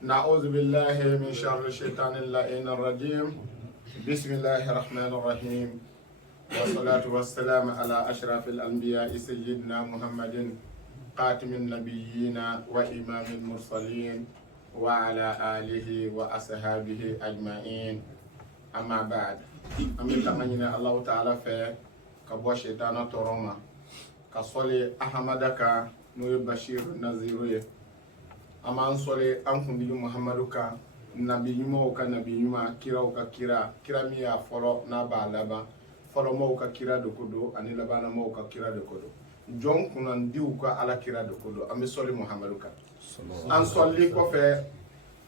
نعوذ بالله من شر الشيطان اللعين الرجيم. بسم الله الرحمن الرحيم، والصلاة والسلام على أشرف الأنبياء سيدنا محمد خاتم النبيين وإمام المرسلين وعلى آله وأصحابه أجمعين. أما بعد، أمين تمنين الله تعالى في كبوة شيطان تروما كصلي أحمدك نور بشير نزيروي أما أنصلي أنكم بيجو محمدك nabi ɲumanw ka nabi ɲuman, kiraw ka kira, kira min y'a fɔlɔ n'a b'a laban, fɔlɔmaw ka kira de ko don ani labanamaw ka kira de ko don, jɔn kunnandiw ka ala kira de ko don. An bɛ sɔli Muhamadu kan. An sɔli kɔfɛ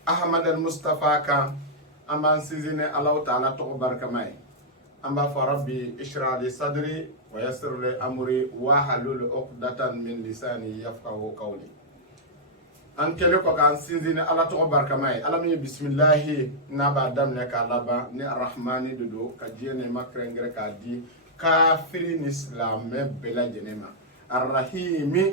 Ahmad al-Mustafa kan, an b'an sinsin ni Alahu Taala tɔgɔ barikama ye. An b'a fɔ Rabbi ishrah li sadri wa yassir li amri wahlul uqdatan min lisani yafqahu qawli. An kɛlen kɔ k'an sinsin ni ala tɔgɔ barikama ye. Ala min ye bisimilahi n'a b'a daminɛ k'a laban ni arahmani de don, ka diɲɛ nɛɛma kɛrɛnkɛrɛn k'a di kafiri ni silamɛ bɛɛ lajɛlen ma. Arahimi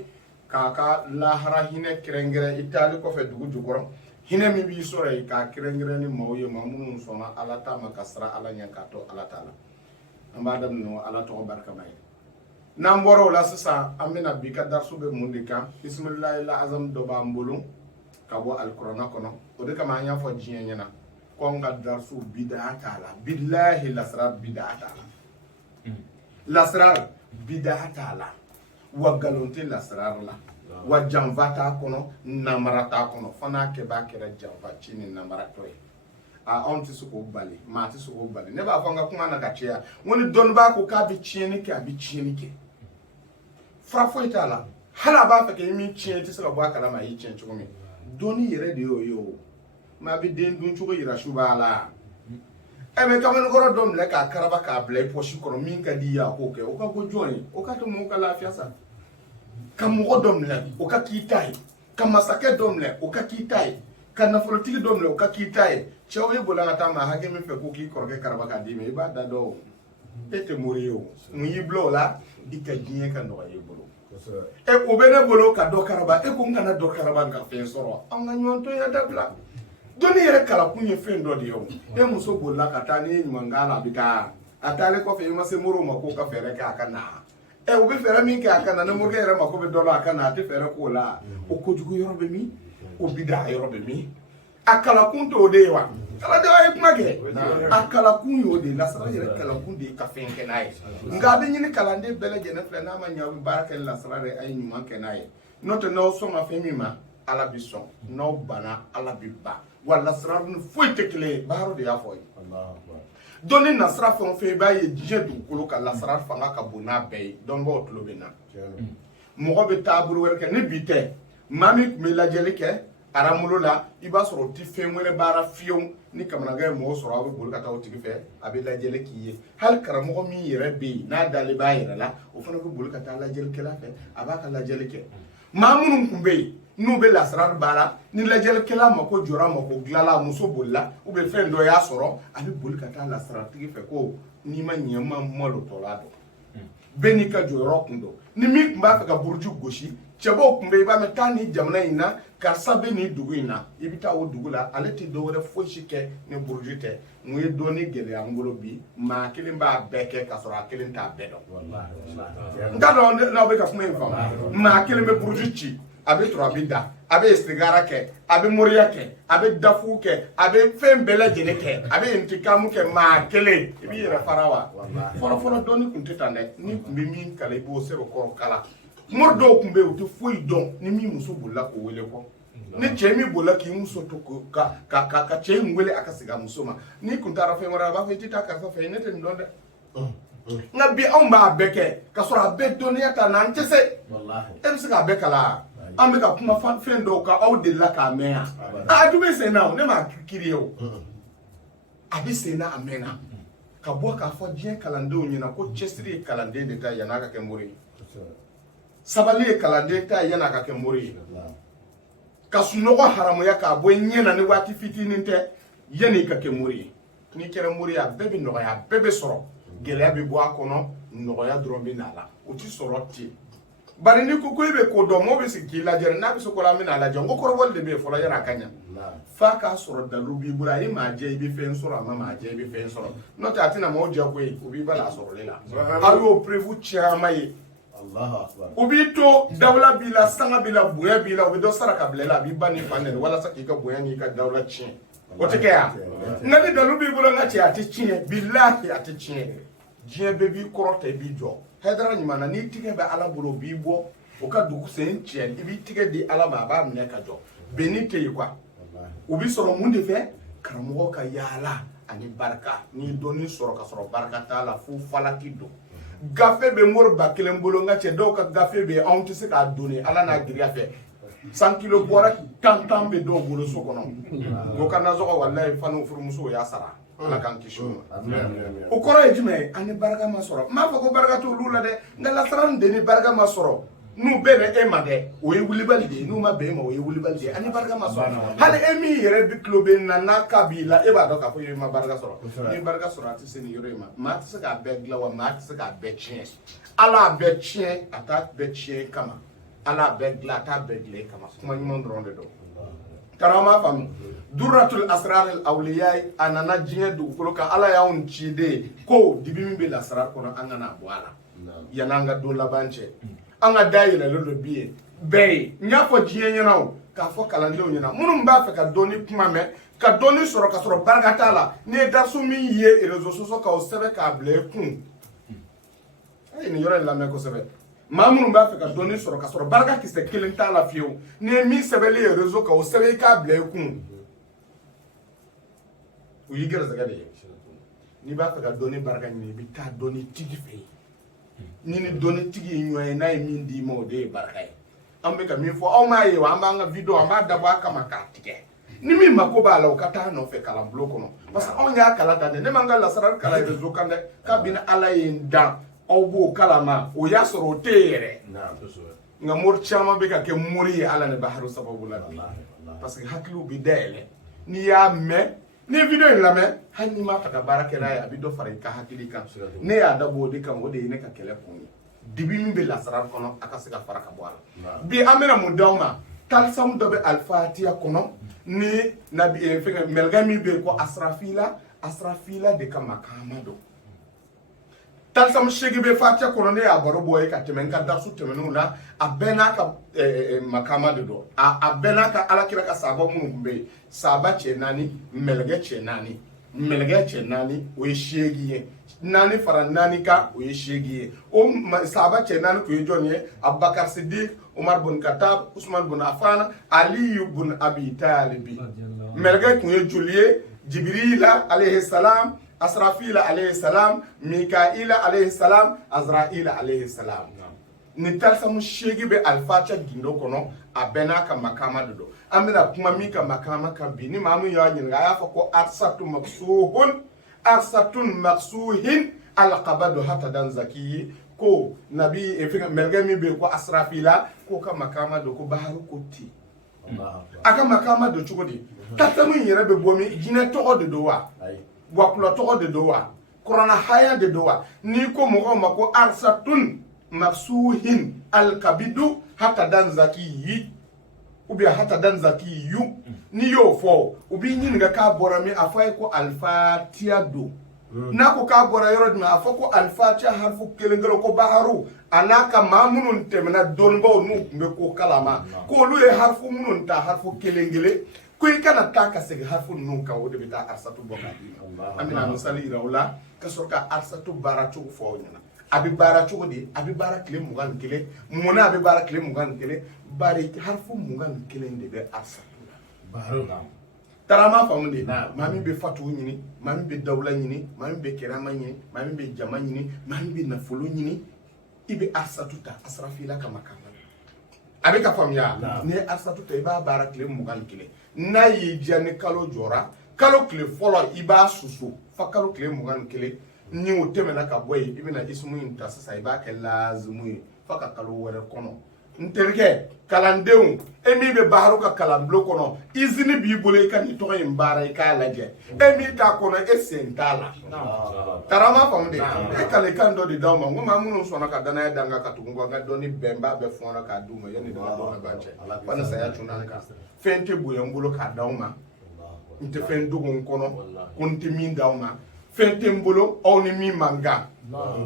k'a ka lahara hinɛ kɛrɛnkɛrɛn i taali kɔfɛ dugu jukɔrɔ, hinɛ min b'i sɔrɔ yen k'a kɛrɛnkɛrɛn ni maaw ye maa minnu sɔnna ala ta ma ka sira ala ɲɛ k'a to ala ta la. An b'a daminɛ ala tɔgɔ barikama ye. N'an bɔra o la sisan, an bɛna bi ka darasu bɛ mun de kan? Bisimilahi azam dɔ b'an bolo ka bɔ alikuranɛ kɔnɔ. O de kama an y'a fɔ diɲɛ ɲɛna ko an ka darasu bidaa t'a la. Bilahi lasara bidaa t'a la. Lasara bidaa t'a la. Wa nkalon tɛ lasara la. Wa janfa t'a kɔnɔ, namara t'a kɔnɔ. Fo n'a kɛbaa kɛra janfa ci ni namaratɔ ye. Anw tɛ se k'o bali, maa tɛ se k'o bali. Ne b'a fɔ n ka kuma na ka caya, n ko ni dɔnnibaa ko k'a bɛ tiɲɛni kɛ, a bɛ tiɲɛni kɛ. Fura foyi t'a la. Hali a b'a fɛ k'i min tiɲɛ i tɛ se ka bɔ a kalama a y'i tiɲɛ cogo min. Dɔnni yɛrɛ de y'o ye o. Mais a bɛ den dun cogo yira su b'a la. Mais kamalennkɔrɔ dɔ minɛ k'a karaba k'a bila i pɔsi kɔnɔ min ka di i ye a k'o kɛ, o ka bɔ jɔn ye? O ka to mɔgɔw ka lafiya sa. Ka mɔgɔ dɔ minɛ o ka k'i ta ye. Ka masakɛ dɔ minɛ o ka k'i ta ye. Ka nafolotigi dɔ minɛ o ka k'i ta ye. Cɛw ye bolila ka taa maa hakɛ min fɛ ko k'i kɔrɔkɛ karaba k'a d'i ma, i b'a da dɔn o. E tɛ mori ye o. Mun y'i bila o la? I ka diɲɛ ka nɔgɔya i bolo. O bɛ ne bolo ka dɔ karaba, e ko n kana dɔ karaba ka fɛn sɔrɔ. An ka ɲɔgɔn tɔnya dabila. Dɔnni yɛrɛ kalakun ye fɛn dɔ de ye o. E muso bolila ka taa n'i ye ɲuman k'a la a bɛ taa. A taalen kɔfɛ i ma se moriw ma k'o ka fɛɛrɛ kɛ a ka na. U bɛ fɛɛrɛ min kɛ a ka na, ni morikɛ yɛrɛ mako bɛ dɔ la a ka na, a tɛ fɛɛrɛ k'o la. O kojugu yɔrɔ bɛ min? O bidaa yɔrɔ bɛ min? A kalakun t'o de ye wa? Kaladenw a ye kuma kɛ. A kalakun y'o de ye, lasara yɛrɛ kalakun de ye ka fɛn kɛ n'a ye. Nka a bɛ ɲini kalanden bɛɛ lajɛlen filɛ n'a ma ɲɛ aw bɛ baara kɛ ni lasara de a ye ɲuman kɛ n'a ye. N'o tɛ n'aw sɔnna fɛn min ma, ala bɛ sɔn. N'aw banna, ala bɛ ban. Wa lasara ni foyi tɛ kelen ye. Baharo de y'a fɔ ye. Dɔnni nasira fɛn o fɛn i b'a ye diɲɛ dugukolo ka lasara fanga ka bon n'a bɛɛ ye. Dɔnnibaaw tulo bɛ na. Mɔgɔ bɛ taabolo wɛrɛ kɛ ni bi tɛ. Maa min tun bɛ lajɛli kɛ aramolo la, i b'a sɔrɔ o tɛ fɛn wɛrɛ baara fiyewu. Ni kamanagan ye mɔgɔ sɔrɔ a bɛ boli ka taa o tigi fɛ, a bɛ lajɛli k'i ye. Hali karamɔgɔ min yɛrɛ bɛ yen n'a dalen b'a yɛrɛ la, o fana bɛ boli ka taa lajɛlikɛla fɛ, a b'a ka lajɛli kɛ. Maa minnu tun bɛ yen n'u bɛ lasara baara, ni lajɛlikɛla mako jɔra mako dilanla, muso bolila ou bien fɛn dɔ y'a sɔrɔ, a bɛ boli ka taa lasaratigi fɛ ko n'i ma ɲɛ ma malo tɔla dɔn. Bɛɛ n'i ka jɔyɔrɔ kun don. Ni min tun b'a fɛ ka buruju gosi, cɛbaw tun bɛ yen i b'a mɛn taa ni jamana in na, karisa bɛ nin dugu in na, i bɛ taa o dugu la, ale tɛ dɔ wɛrɛ fosi kɛ ni buruju tɛ. Mun ye dɔɔni gɛlɛya n bolo bi, maa kelen b'a bɛɛ kɛ ka sɔrɔ a kelen t'a bɛɛ dɔn. N t'a dɔn n'aw bɛ ka kuma in faamu. Maa kelen bɛ buruju ci, a bɛ tɔrɔ a bɛ da, a bɛ sigara kɛ, a bɛ moriya kɛ, a bɛ dafu kɛ, a bɛ fɛn bɛɛ lajɛlen kɛ, a bɛ intikamu kɛ maa kelen. I b'i yɛrɛ fara wa? Fɔlɔ dɔɔni tun tɛ tan dɛ. Ni tun bɛ min kala i b'o sɛbɛn kɔrɔ kala. Mori dɔw tun bɛ yen u tɛ foyi dɔn ni min muso bolila k'o wele kɔ. Ni cɛ min bolila k'i muso to ka cɛ in wele a ka segin a muso ma. N'i kun taara fɛn wɛrɛ a b'a fɔ i tɛ taa karisa fɛ ne tɛ nin dɔn dɛ. Nka bi anw b'a bɛɛ kɛ ka sɔrɔ a bɛɛ dɔnniya ta n'an tɛ se. E bɛ se k'a bɛɛ kala. An bɛ ka kuma fɛn dɔw kan aw delila k'a mɛn yan. A dun bɛ sen na o ne m'a kiiri ye o. A bɛ sen na a mɛnna. Ka bɔ k'a fɔ diɲɛ kalandenw ɲɛna ko cɛsiri ye kalanden de ta yan'a ka kɛ mori ye. Sabali ye kalanden ta yan'a ka kɛ mori ye. Ka sunɔgɔ haramuya k'a bɔ i ɲɛ na ni waati fitinin tɛ yan'i ka kɛ mori ye. N'i kɛra mori ye a bɛɛ bɛ nɔgɔya a bɛɛ bɛ sɔrɔ. Gɛlɛya bɛ bɔ a kɔnɔ nɔgɔya dɔrɔn bɛ n'a la. O tɛ sɔrɔ ten. bari ni ko be ko do mo be sikki la jere na be so ko la mina la jongo ko wol de be fo la yara kanya fa ka soro dalu bi bura yi ma je bi fen soro ma je bi fen soro no ta tina mo je ko yi ubi bala soro lela ayo prevu chama yi Allahu akbar ubi to dawla bila sanga bila buya bila ubi do saraka blela bi bani panel wala sakika buya ni ka dawla chin wote ke ya ngani dalu bi bura ngati ati chin billahi ati chin je be bi korote bi jo hedra ni mana ni tige be ala bolo bi bo o ka dugu sen cien ibi tige di ala ma ba ne ka jo beni te yi kwa ubi soro munde fe karamo ka yala ani baraka ni doni soro ka soro baraka ta la fu falaki do gafe be mor ba kelen bolo ngache do ka gafe be on ti se ka doni ala na giri afe 100 kilo bora tantam be do bolo so kono go kana zo wallahi fanu furumuso ya sara ala kan kishu o koro e jime ani baraka ma soro ma fa ko baraka to lula de ngala saran de ni baraka ma soro nu be ne e ma de o e wuli balde nu ma be ma o e wuli balde ani baraka ma soro hal e mi yere bi klobe na na kabila e ba do ka fo ma baraka soro ni baraka soro ati se ni yore ma ati se ka be glawa ma ati se ka be chien ala be chien ata be chien kama ala be glata be gle kama kuma ni mon ronde do karama fam Duratul asrar al awliya anana jinye du ka ala ya on chide ko dibimi be lasrar kono angana boala yananga do labanche anga dayila lodo biye be nyafo jinye nyanaw ka fo kalande nyana munum ba fe ka doni kuma me ka doni soro ka soro barkata la ne darsu mi ye rezo soso ka o sebe ka ble kun ay ni yore la me ko sebe mamunum ba fe ka doni soro ka soro barka ki se kilin ta la fiyo ne mi sebe le rezo ka o sebe ka ble kun o yigira zagade ni ba fa ka doni baraka ni bi ta doni tigi fe ni ni doni tigi nyoy na min di mo de baraka ambe ka mi fo o ma ye wa amba nga video amba da ba ka maka tike ni mi mako ba la o kata no fe kala bloko no parce que on ya kala dande ne manga la sarar kala rezo kande ka bin ala yinda o bo kala ma o ya soro tere na nga mor chama be ka ke muri ala ne baharu sababu la parce que haklu bi dele ni ya me ni video in lame hanni ma fata barake na ya bido farin ka hakili kan ne ya dabo de kan wode ne ka kele kun dibi min be lasrar kono aka se ka faraka boala bi amena mu dawma tal sam do be al-fatiha kono ni nabi e fe melgami be ko asrafila de ka makamado tal sam shege be fatiha kono ne ya baro boy ka temen ka darsu temenu na abena ka makamado do abena ka alakira ka sabo mun be saba che nani melge che nani o shegi nani fara nani ka o shegi o saba che nani ko jonye Abubakar Siddiq Umar bin Khattab Usman bin Affan Ali ibn Abi Talib melge ko julier Jibrila alayhi salam Asrafila alayhi salam Mikaila alayhi salam Azraila alayhi salam ni talsa mu shegi be alfacha gindo kono abena ka makama do amina kuma mi ka makama ka bi ni mamu ya nyin ga ya fa ko arsatun maksuhin alqabadu hatta dan zaki ko nabi e fi melgami be ko asrafila ko ka makama do ko baharu ko ti aka makama do chugodi tata mu yere be bomi jine to de do wa kula to de do wa corona haya de do wa ni ko mo mako arsatun maksuhin alkabidu hatta dan zaki ubia hata dan zaki yu ni yo fo ubi nyin nga ka bora mi afai ko alfatiha do na ko ka bora yoro mi afai ko alfatiha harfu kelengelo ko baharu anaka mamunun temna dongo nu mbe ko kalama ko lu e harfu munun ta harfu kelengele ko kana taka sege harfu nun ka wode bita arsatu boka amina musali rawla kasoka arsatu baratu fo nyana abi bara chogodi abi bara kile mugan kile mona abi bara kile mugan kile bari harfu mugan kile ndebe arsatula baruna tarama famundi mami be fatu nyini mami be dawla nyini mami be kerama nyini mami be jama nyini mami be nafulu nyini ibe arsatuta asrafila kama kama abi ka famya ne arsatuta iba bara kile mugan kile na yijani kalo jora kalo kile folo iba susu fa kalo kile mugan kile ni o temena ka boy ibina ismu inta sasa ibaka lazimu faka kalo were kono nterke kalandenw e min bɛ baaraw ka kalanbulon kɔnɔ izini b'i bolo i ka nin tɔgɔ in baara i k'a lajɛ e min t'a kɔnɔ e sen t'a la tarama faamu de e kalikan dɔ de d'aw ma n ko maa minnu sɔnna ka danaya dan kan ka tugu n ka dɔnni bɛnba bɛ fɔnɔ k'a d'u ma yanni dama dɔn ka ban cɛ fo ni saya cunna an kan fɛn tɛ bonya n bolo k'a d'aw ma n tɛ fɛn dogo n kɔnɔ ko n tɛ min d'aw ma fɛn tɛ n bolo aw ni min man kan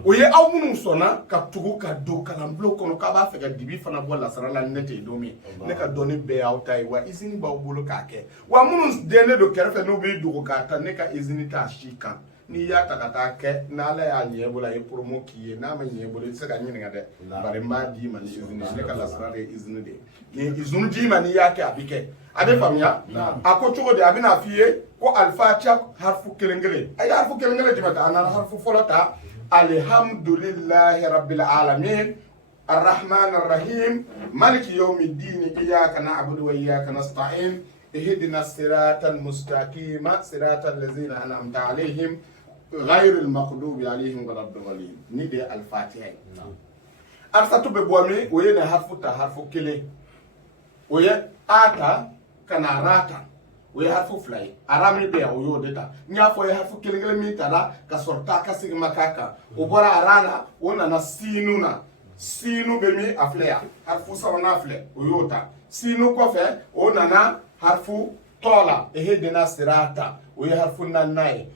o ye aw minnu sɔnna ka tugu ka don kalanbulon kɔnɔ k'a b'a fɛ ka dibi fana bɔ lasara la ne tɛ don min ne ka dɔnni bɛɛ y'aw ta ye wa izini b'aw bolo k'a kɛ wa minnu denen don kɛrɛfɛ n'u b'i dogo k'a ta ne ka izini t'a si kan n'i y'a ta ka taa kɛ n'ala y'a ɲɛ bolo a ye promo k'i ye n'a ma ɲɛ bolo i tɛ se ka ɲininka dɛ bari n b'a d'i ma ni izini ne ka lasara de ye izini de ye ni izini d'i ma n'i y'a kɛ a bɛ kɛ a bɛ faamuya a ko cogo di a bɛna f'i ye ko alifatiya harifu kelen kelen a ye harifu kelen kelen jumɛn ta a nana harifu fɔlɔ ta alhamdulillahi rabbil alamin arrahman arrahim maliki yawmiddin iyyaka na'budu wa iyyaka nasta'in ihdina siratal mustaqim siratal ladzina an'amta alaihim ghayril maghdubi alaihim waladdallin ni de al-fatiha arsatu be bomi o ye na harfu ta harfu kelen o ye ata kana rata o ye harfu fila ye arami be o y'o de ta n y'a fɔ ye harfu kelen kelen min tara ka sɔrɔ ta ka segin ma k'a kan o bɔra arana o nana sinu na sinu be min a filɛ yan harfu sabanan filɛ o y'o ta sinu kɔfɛ o nana harfu tɔ la ihidina sirata o ye harfu naaninan ye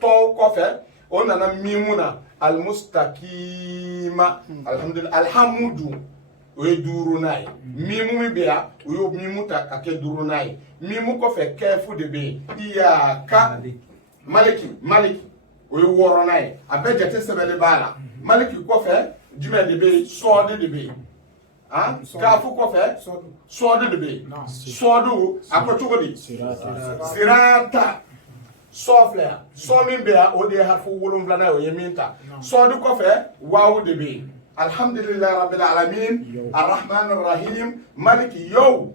tɔ kɔfɛ o nana mimu na almustakima alhamdulillah alhamudu o ye duurunan ye mimu min bɛ yan o y'o mimu ta ka kɛ duurunan ye mimu kɔfɛ kɛfu de bɛ yen iyaka maliki o ye wɔɔrɔnan ye a bɛɛ jate sɛbɛnni b'a la maliki kɔfɛ jumɛn de bɛ yen sɔɔdi de bɛ yen kafu kɔfɛ sɔɔdi de bɛ yen sɔɔdu a ko cogo di sirata sɔ filɛ yan sɔ min bɛ yan o de ye harifu wolonfilanan ye o ye min ta sɔɔdi kɔfɛ waawu de bɛ yen alhamdulillahi rabbil alamin arrahman arrahim maliki yow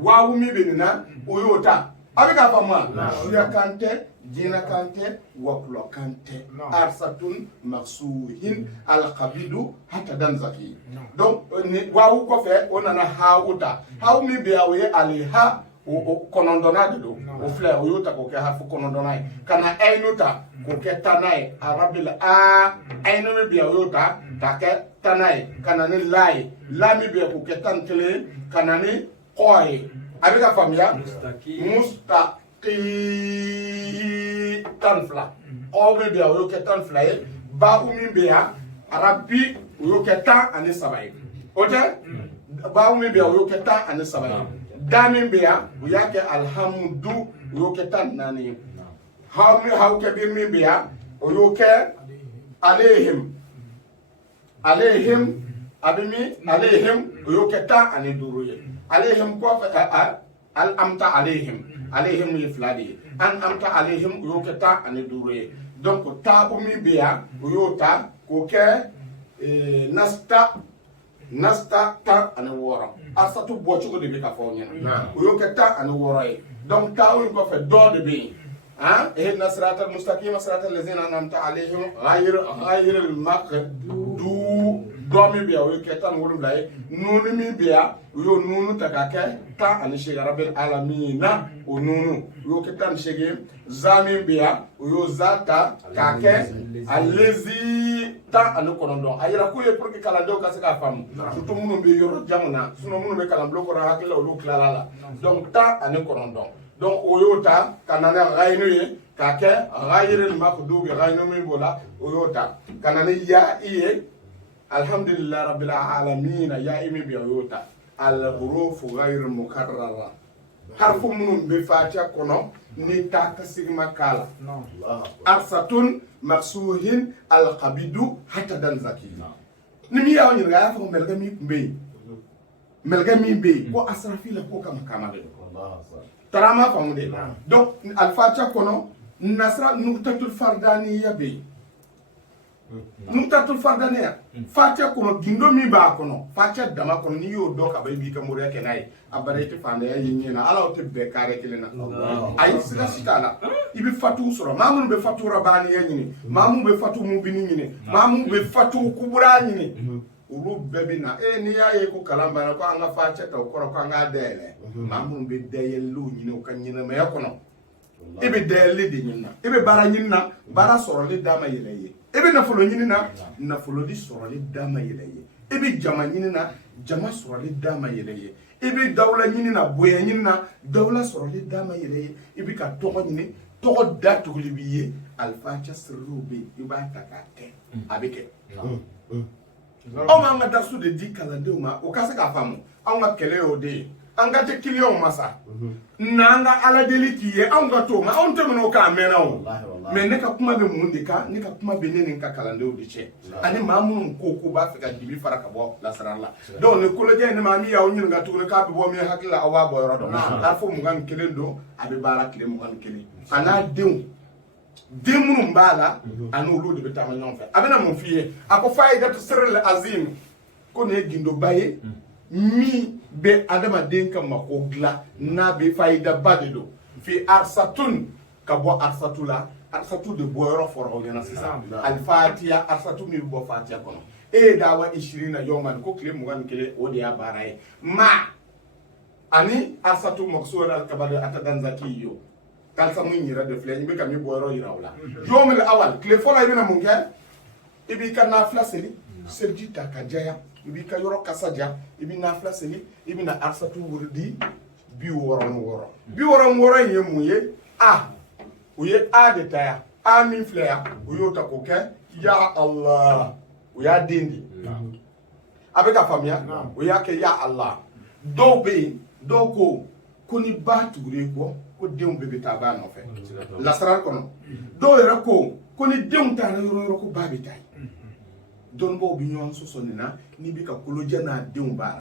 waawu min bɛ nin na o y'o ta a bɛ k'a faamu wa suya kan tɛ jina kan tɛ wakulɔ kan tɛ arsatun maksuhin alkabidu hatadan zaki donc ni waawu kɔfɛ o nana hawu ta hawu min bɛ yan o ye aliha o kɔnɔntɔnnan de don o filɛ o y'o ta k'o kɛ harifu kɔnɔntɔnnan ye ka na ayinu ta k'o kɛ tannan ye arabil a ayinu min bɛ yan o y'o ta k'a kɛ tannan ye ka na ni la ye la min bɛ yan k'o kɛ tan ni kelen ka na ni kɔ ye a bɛ ka faamuya mustaqi tan fila kɔ min bɛ yan o y'o kɛ tan fila ye ba'u min bɛ yan arabi o y'o kɛ tan ani saba ye o tɛ ba'u min bɛ yan o y'o kɛ tan ani saba ye da min bɛ yan o y'a kɛ alhamdu o y'o kɛ tan naani ye haw kɛbir min bɛ yan o y'o kɛ alehim a bɛ min alehim o y'o kɛ tan ani duuru ye alehim kɔfɛ amta alehim ye fila de ye an amta alehim o y'o kɛ tan ani duuru ye donc taabu min bɛ yan o y'o ta k'o kɛ nasta tan ani wɔɔrɔ arsatu bɔ cogo de bɛ ka fɔ aw ɲɛna o y'o kɛ tan ani wɔɔrɔ ye donc taawu in kɔfɛ dɔ de bɛ yen ihdina siratal mustaqima siratal ladzina an'amta alaihim ghayril maghdubi dɔ min bɛ yan o ye kɛ tan ni wolonwula ye nunu min bɛ yan u y'o nunu ta k'a kɛ tan ani seegin rabbil alamina o nunu u y'o kɛ tan ni seegin za min bɛ yan u y'o za ta k'a kɛ alezi tan ani kɔnɔntɔn a yira k'u ye pour que kalandenw ka se k'a faamu surtout minnu bɛ yɔrɔ janw na sinon minnu bɛ kalanbulon kɔnɔ hakili la olu tilala la donc tan ani kɔnɔntɔn donc o y'o ta ka na ni ghayinu ye k'a kɛ ghayril maghdubi ghayinu min b'o la o y'o ta ka na ni ya'i ye alhamdulillahi rabbil alamin ya'i min bɛ yen o y'o ta al-hurufu ghayr mukarrara harfu minnu bɛ fatiha kɔnɔ ni ta ka segin ma k'a la arsatun maksuhin alkabidu hatadan zaki ni min y'aw ɲininka a y'a fɔ mɛlɛkɛ min tun bɛ yen mɛlɛkɛ min bɛ yen ko asrafila ko kama kama de tara ma faamu de donc alfatiha kɔnɔ nasra nuktatul fardaniya bɛ yen nuktatul fardaniya fatiha kɔnɔ gindo min b'a kɔnɔ fatiha dama kɔnɔ n'i y'o dɔn ka ban i b'i ka moriya kɛ n'a ye a bara i tɛ fandanya ye ɲɛ na ala o tɛ bɛn kare kelen na ayi siga si t'a la i bɛ fatuw sɔrɔ maa minnu bɛ fatu rabaniya ɲini maa minnu bɛ fatu mubini ɲini maa minnu bɛ fatu kubura ɲini olu bɛɛ bɛ na n'i y'a ye ko kalan banna ko an ka fa cɛ ta o kɔrɔ ko an k'a dayɛlɛ maa minnu bɛ dayɛlɛliw ɲini u ka ɲɛnɛmaya kɔnɔ i bɛ dayɛlɛli de ɲini na i bɛ baara ɲini na baara sɔrɔli da ma yɛlɛ i ye i bɛ nafolo ɲini na nafolodi sɔrɔli da ma yɛlɛ i ye i bɛ jama ɲini na jama sɔrɔli da ma yɛlɛ i ye i bɛ dawula ɲini na bonya ɲini na dawula sɔrɔli da ma yɛlɛ i ye i bɛ ka tɔgɔ ɲini tɔgɔ da tuguli b'i ye alifaca siririw bɛ yen i b'a ta k'a kɛ a bɛ kɛ anw b'an ka darisu de di kalandenw ma o ka se k'a faamu anw ka kɛlɛ y'o de ye an ka tɛ kiliyanw ma sa n'an ka ala deli k'i ye anw ka t'o ma anw tɛmɛn'o k'a mɛnna o mɛ ne ka kuma bɛ mun de kan ne ka kuma bɛ ne ni n ka kalandenw de cɛ ani maa minnu ko k'u b'a fɛ ka dibi fara ka bɔ lasara la donc ni kolojɛ ne ma min y'aw ɲininka tuguni k'a bɛ bɔ min hakili la aw b'a bɔ yɔrɔ dɔn k'a fɔ 21 don a bɛ baara tile 21 a n'a denw den minnu b'a la ani olu de bɛ taama ɲɔgɔn fɛ a bɛna mun f'i ye a ko fa'idatu sirril azim ko nin ye gindoba ye min bɛ adamaden ka mako dilan n'a bɛ fa'idaba de don fi arsatun ka bɔ arsatu la arsatu de bɔ yɔrɔ fɔra aw ɲɛna sisan alifatiya arsatu min bɛ bɔ fatiya kɔnɔ e ye dawa 20 na yawman ko tile 21 o de y'a baara ye ma ani arsatu maqsuud al-kabad atadanzaki yo kalisa mun yɛrɛ de filɛ i bɛ ka min bɔ yɔrɔ yira o la yawmul awal tile fɔlɔ i bɛna mun kɛ i b'i ka nafila seli seliji ta ka jaya i b'i ka yɔrɔ kasa ja i bɛ nafila seli i bɛna arsatu wuridi 66 66 in ye mun ye a u ye a de ta yan a min filɛ yan u y'o ta k'o kɛ ya Allah o y'a den di a bɛ ka faamuya o y'a kɛ ya Allah dɔw bɛ yen dɔw ko ni ba tugura i kɔ ko denw bɛɛ bɛ taa ba nɔfɛ lasara kɔnɔ dɔw yɛrɛ ko ni denw taara yɔrɔ yɔrɔ ko ba bɛ taa yen dɔnnibaw bɛ ɲɔgɔn sɔsɔ nin na n'i bɛ ka kolojɛ n'a denw baara